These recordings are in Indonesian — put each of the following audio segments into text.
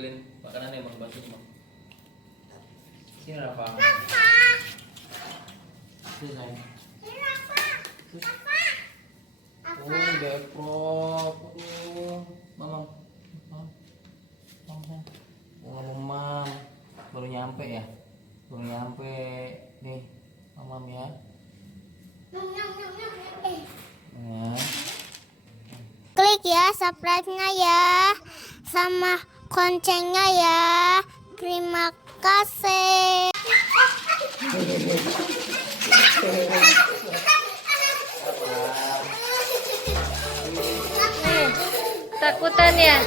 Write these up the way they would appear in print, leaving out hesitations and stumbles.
ambilin makanan ya, Bang, bantu, Bang. Sini Rafa. Sini sayang. Oh, Deprok. Mamam. Mamam. Baru nyampe ya? Baru nyampe. Nih, mamam ya. Ya. Klik ya subscribe-nya ya, sama loncengnya ya. Terima kasih. Takutan ya?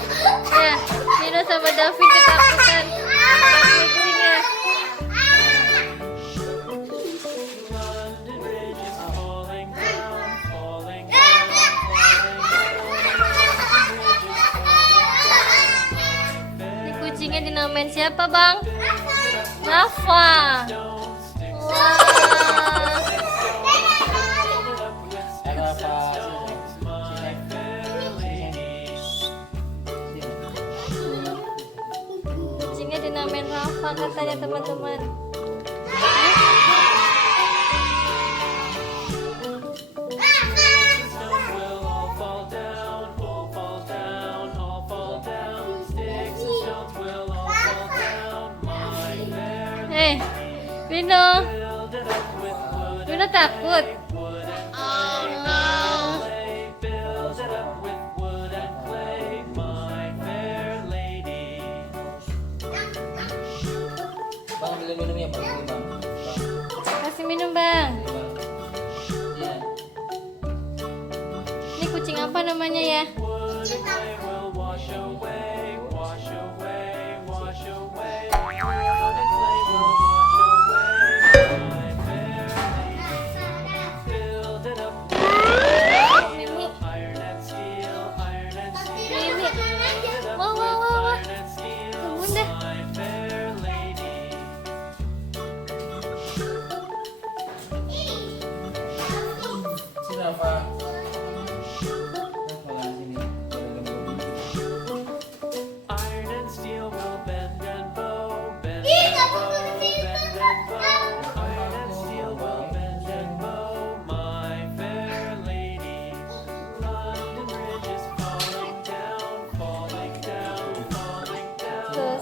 Ya, Nino sama David ketakutan. Kucing ya. Ini kucingnya dinamain siapa, Bang? Rafa. Wah. Kucingnya dinamain Rafa katanya teman-teman. Vino, Vino takut. Bang, ambilin minumnya, Bang. Ini, Bang. Kasih minum, Bang. Iya. Ini kucing apa namanya ya?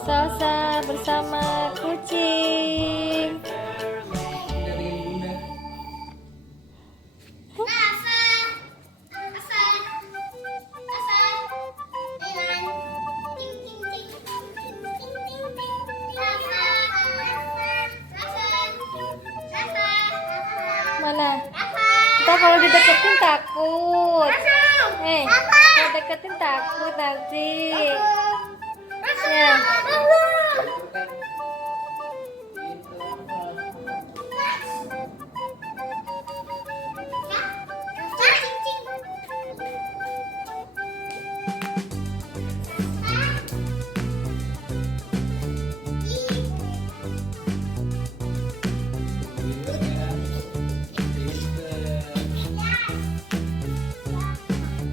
Salsa bersama kucing. Mana? Kita kalau dideketin takut. Kalau deketin takut nanti. Ya.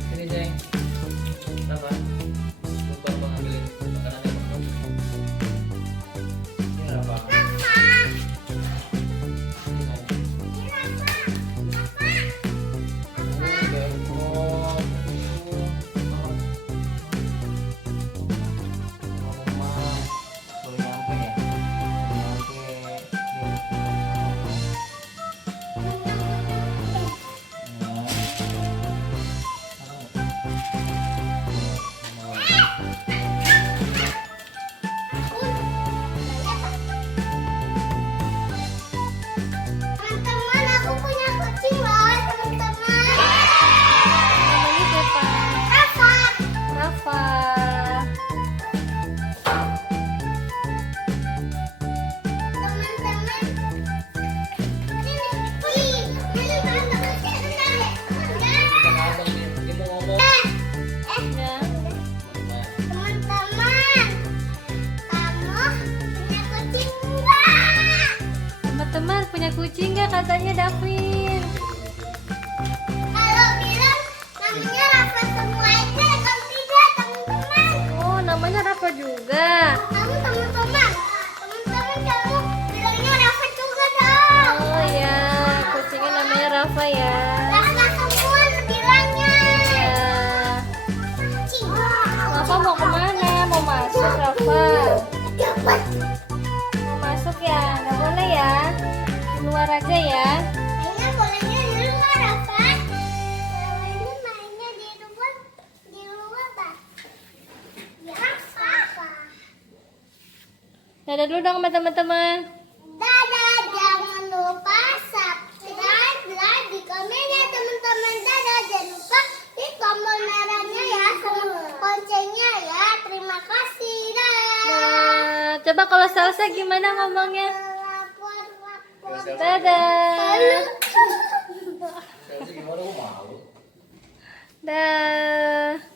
Sini, Jeng. Rafa. Lupa, Bang, ambilin makanannya, Bang. Sini, Rafa. Sini, sayang. Oh, Deprok. Mamam. Baru nyampe ya? Teman-teman, aku punya kucing loh, teman-teman. Namanya siapa? Rafa. Rafa. Teman-teman, ini kucing. Ini mana kucing? Bentar deh. Kita ngomong nih, dia mau ngomong. Ya. Teman-teman, kamu punya kucing enggak? Teman-teman punya kucing nggak katanya Davin? Kalau bilang namanya Rafa semua aja, kalau tidak teman-teman. Oh, namanya Rafa Rafa juga. Kamu teman-teman kamu bilangnya Rafa juga dong. Oh ya, kucingnya namanya Rafa ya. Rafa semua bilangnya. Ya. Rafa mau kemana? Mau masuk Rafa? Dapat. Mau masuk ya? Nggak boleh ya? Di luar aja ya. Mainnya bolehnya di luar Rafa. Ini mainnya di luar Pak. Ya Rafa. Dadah dulu dong sama teman-teman. Dadah, jangan lupa subscribe, like, di komen ya teman-teman. Dadah, jangan lupa di tombol merahnya ya, sama loncengnya ya. Terima kasih, dah. Nah, coba kalau salsa gimana ngomongnya? Lapor. Dadah. Saya sih gimana, gue malu. Dah.